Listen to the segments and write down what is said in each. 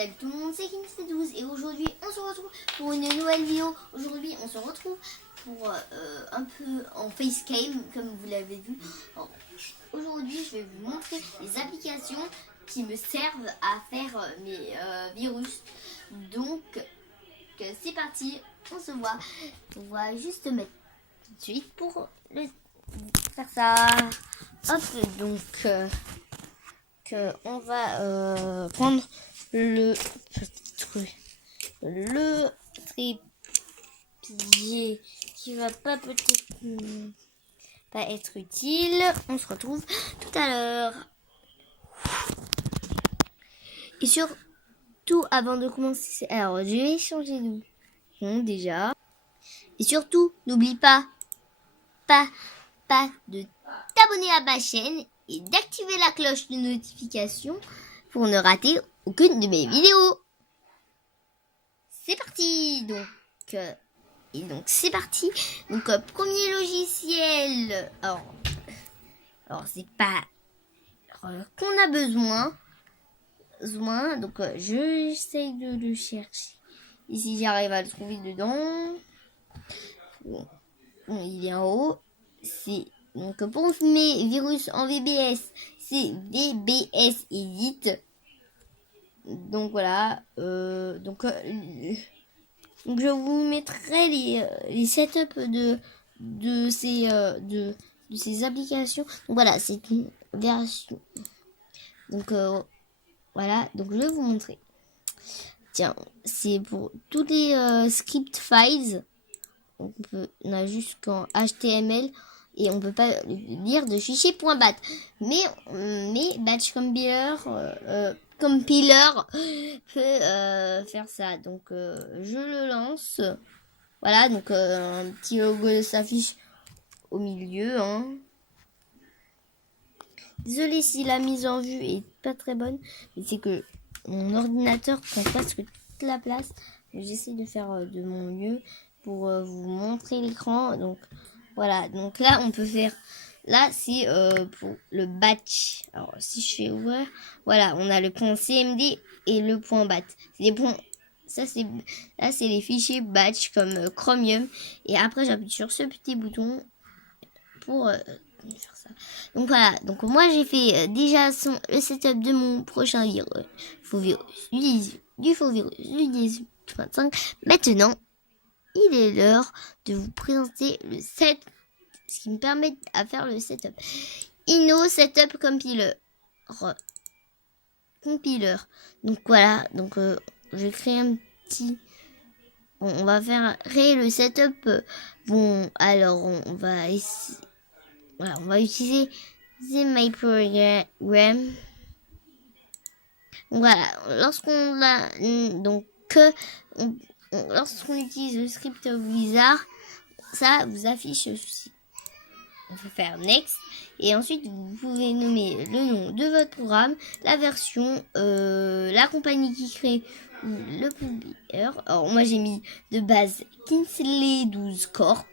salut tout le monde, c'est Kinz12 et aujourd'hui on se retrouve pour une nouvelle vidéo. Aujourd'hui on se retrouve pour un peu en facecam comme vous l'avez vu. Aujourd'hui je vais vous montrer les applications qui me servent à faire mes virus. Donc c'est parti, on se voit. On va juste mettre tout de suite pour faire ça. Hop, donc on va prendre le trépied qui va pas peut-être pas être utile. On se retrouve tout à l'heure. Et surtout, avant de commencer, alors je vais changer de nom déjà. Et surtout, n'oublie pas de t'abonner à ma chaîne et d'activer la cloche de notification pour ne rater aucune de mes vidéos. C'est parti. Donc c'est parti. Donc premier logiciel. Alors c'est pas qu'on a besoin. Donc j'essaye de le chercher. Ici j'arrive à le trouver dedans. Bon, il est en haut. C'est donc pour mes virus en VBS, c'est VBS Edit. Donc voilà. Donc je vous mettrai les setups de ces applications. Donc voilà, c'est une version. Donc voilà, donc je vais vous montrer. Tiens, c'est pour tous les script files. On a jusqu'en HTML et on peut pas lire de fichier.bat. Mais Batch Compiler peut faire ça. Donc je le lance. Voilà, donc un petit logo s'affiche au milieu. Désolé si la mise en vue est pas très bonne, mais c'est que mon ordinateur prend presque toute la place. J'essaie de faire de mon mieux pour vous montrer l'écran. Donc voilà, donc là on peut faire, là c'est pour le batch. Alors si je fais ouvrir, voilà, on a le point CMD et le point bat. C'est des points, là c'est les fichiers batch comme Chromium. Et après j'appuie sur ce petit bouton pour faire ça. Donc voilà, donc moi j'ai fait déjà le setup de mon prochain faux virus du faux virus du 18.5. Maintenant il est l'heure de vous présenter le ce qui me permet à faire le setup. Inno Setup Compiler. Donc voilà, donc je vais créer un petit. Bon, on va faire le setup. Bon, alors on va essayer. Voilà, on va utiliser My Program. Donc voilà, lorsqu'on utilise le script Wizard, ça vous affiche ceci. On peut faire Next et ensuite vous pouvez nommer le nom de votre programme, la version, la compagnie qui crée ou le publier. Alors moi j'ai mis de base Kinsley12 Corp.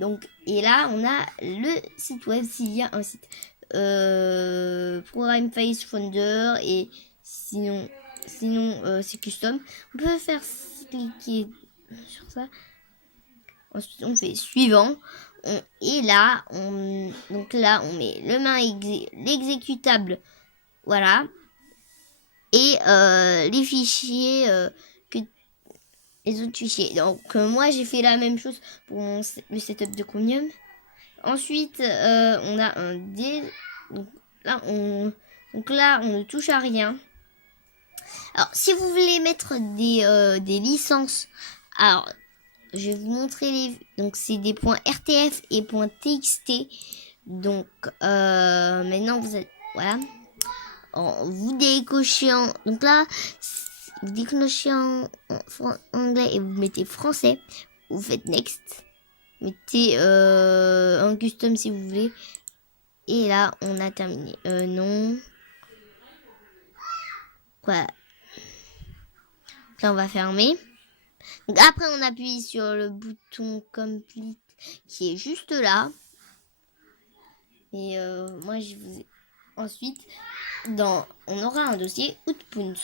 Donc et là on a le site web s'il y a un site. Programme Face Founder et sinon c'est custom. On peut faire cliquer sur ça. Ensuite on fait suivant. Et là on met le main l'exécutable, voilà, et les fichiers les autres fichiers. Donc moi j'ai fait la même chose pour le setup de Chromium. Ensuite on a un D. Donc là on ne touche à rien. Alors si vous voulez mettre des licences, alors je vais vous montrer donc c'est des points RTF et points TXT. Donc maintenant vous êtes, voilà, vous décochez donc là vous décochez en anglais et vous mettez français, vous faites next, mettez un custom si vous voulez, et là on a terminé. Non, voilà, donc là on va fermer. Donc après on appuie sur le bouton complete qui est juste là. Et moi je vous ensuite on aura un dossier output.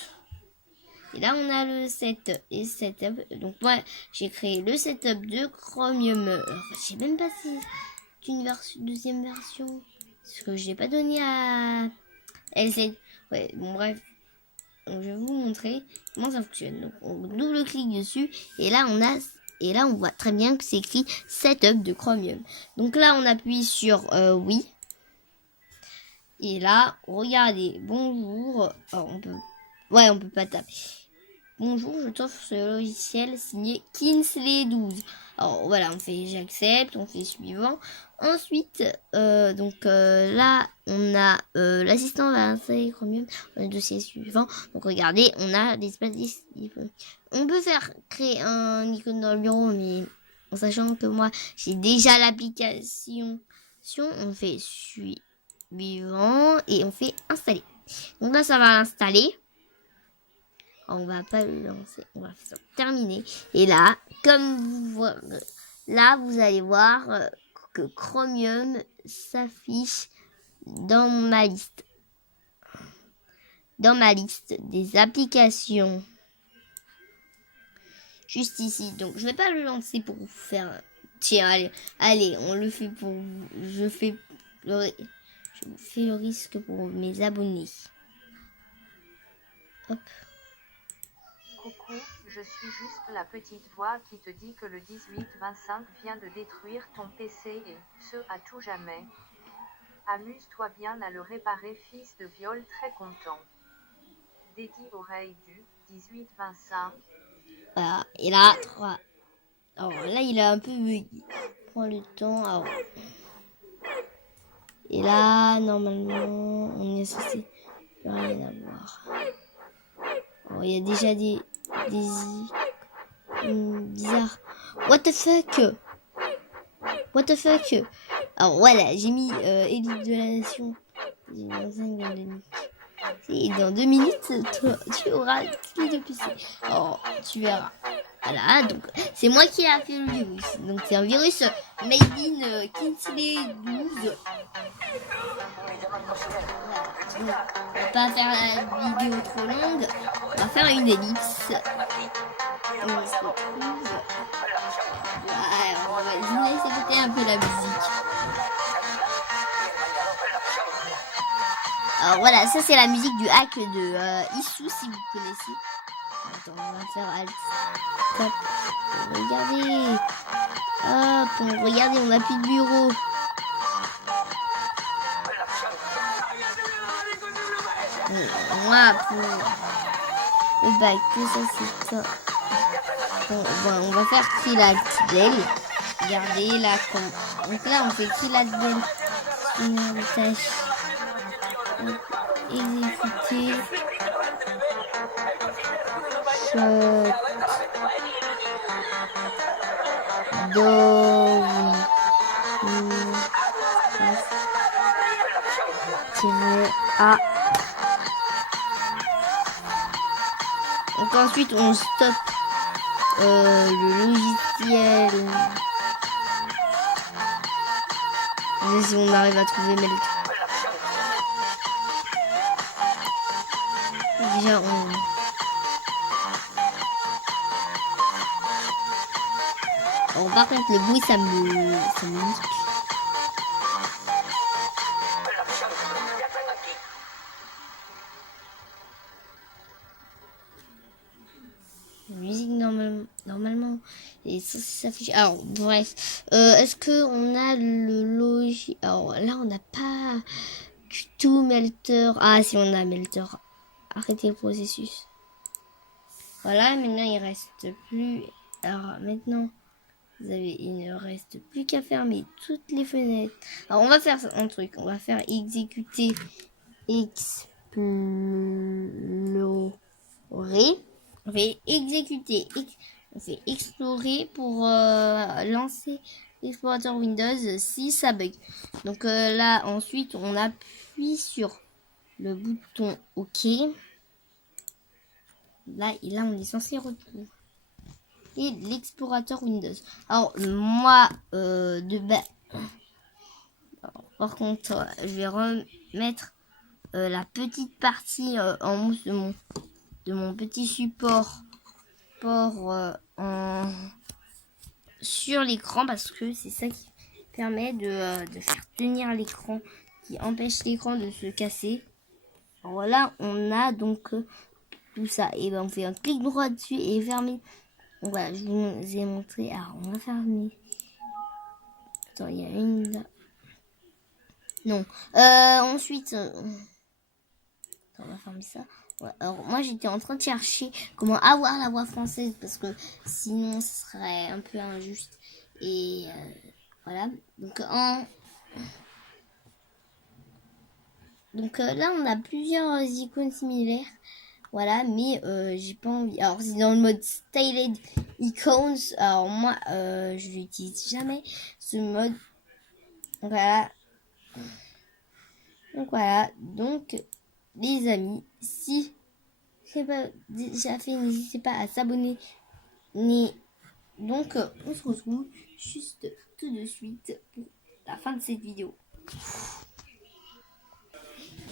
Et là, on a le setup. Et setup. Donc, moi, j'ai créé le setup de Chromium. Alors, je sais même pas si c'est une deuxième version. Parce que je l'ai pas donné à LZ. Ouais, bon, bref. Donc, je vais vous montrer comment ça fonctionne. Donc, on double-clique dessus. Et là, on voit très bien que c'est écrit setup de Chromium. Donc là, on appuie sur oui. Et là, regardez, bonjour. Alors, on peut pas taper. Bonjour, je t'offre ce logiciel signé Kinsley 12. Alors voilà, on fait j'accepte, on fait suivant. Ensuite, là, on a l'assistant va installer Chromium dans le dossier suivant. Donc regardez, on a l'espace disponible. On peut faire créer un icône dans le bureau, mais en sachant que moi, j'ai déjà l'application. On fait suivant et on fait installer. Donc là, ça va l'installer. On va pas le lancer, on va faire terminer. Et là, vous allez voir que Chromium s'affiche dans ma liste. Dans ma liste des applications. Juste ici. Donc, je vais pas le lancer pour vous faire... Tiens, allez, on le fait pour vous. Je fais le risque pour mes abonnés. Hop. Coucou, je suis juste la petite voix qui te dit que le 1825 vient de détruire ton PC et, ce, à tout jamais. Amuse-toi bien à le réparer, fils de viol très content. Dédié oreille du 1825. Voilà, et là, 3. Alors là, il a un peu buggy. Prends le temps. Alors. Et là, normalement, on est censé rien avoir. Alors, il y a déjà des bizarres. What the fuck? What the fuck? Alors voilà, j'ai mis élite de la nation. Et dans 2 minutes, tu auras clé de PC. Alors, tu verras. Voilà, donc c'est moi qui ai fait le virus. Donc c'est un virus made in Kinsley 12. On va pas faire la vidéo trop longue. On va faire une ellipse. On se retrouve. Ouais, je vous laisse écouter un peu la musique. Alors voilà, ça c'est la musique du hack de Issou si vous connaissez. Attends, on va faire alt. Top. Regardez. Hop, regardez, on n'a plus de bureau. Moi, pour le bac, tout ça c'est ça. Bon, on va faire Kriladbel. Regardez là. Donc là, on fait Kriladbel. Une tâche. Exécuter. Shot. Do. A. Donc ensuite on stoppe le logiciel. Mais si on arrive à trouver Melt. Déjà on... par contre le bruit ça me nique. Musique normalement et ça s'affiche. Alors bref, est-ce que on a le logiciel? Alors là on n'a pas du tout Melter. Ah si, on a Melter. Arrêtez le processus. Voilà, maintenant il reste plus. Alors maintenant il ne reste plus qu'à fermer toutes les fenêtres. Alors on va faire un truc, on va faire exécuter explorer. On fait exécuter, on fait explorer pour lancer l'explorateur Windows si ça bug. Donc là, ensuite, on appuie sur le bouton OK. Là, on est censé retrouver l'explorateur Windows. Alors, moi, par contre, je vais remettre la petite partie en mousse de de mon petit support sur l'écran, parce que c'est ça qui permet de faire tenir l'écran, qui empêche l'écran de se casser. Voilà, on a donc tout ça. Et ben on fait un clic droit dessus et fermer. Donc voilà, je vous ai montré. Alors on va fermer. Attends, il y a une là. Non. Ensuite, attends, on va fermer ça. Ouais, alors moi j'étais en train de chercher comment avoir la voix française, parce que sinon ce serait un peu injuste. Et voilà. Donc là on a plusieurs icônes similaires. Voilà, mais j'ai pas envie. Alors c'est dans le mode Styled Icons. Alors moi je l'utilise jamais ce mode. Voilà. Donc les amis, si c'est pas déjà fait, n'hésitez pas à s'abonner. Donc on se retrouve juste tout de suite pour la fin de cette vidéo.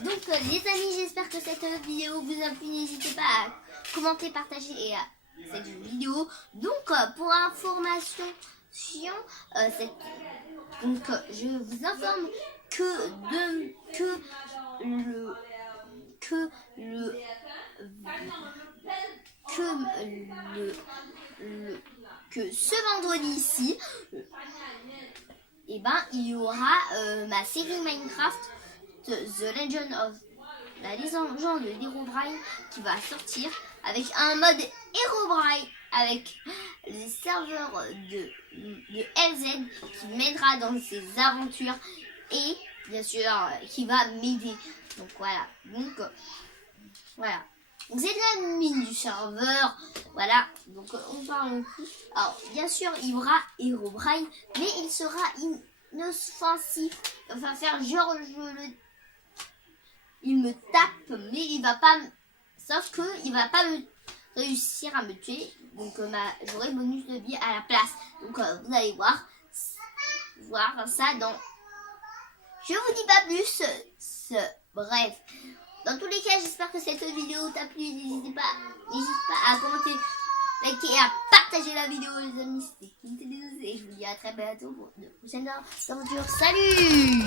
Donc les amis, j'espère que cette vidéo vous a plu. N'hésitez pas à commenter, partager et à cette vidéo. Donc pour information, donc je vous informe que ce vendredi ici, et ben il y aura ma série Minecraft The Legend of la légende de Herobrine qui va sortir avec un mode Herobrine avec les serveurs de LZ qui m'aidera dans ses aventures et bien sûr qui va m'aider. Donc voilà. Donc c'est l'admin du serveur. Voilà. Donc on parle plus. Alors bien sûr il y aura Herobrine, mais il sera inoffensif. Enfin faire genre il me tape, mais il va pas sauf que il va pas réussir à me tuer. Donc j'aurai bonus de vie à la place. Donc vous allez voir ça dans... Je vous dis pas plus. Bref. Dans tous les cas, j'espère que cette vidéo t'a plu. N'hésite pas à commenter, liker et à partager la vidéo, les amis. C'était Kintedeus et je vous dis à très bientôt pour de prochaines aventures. Salut!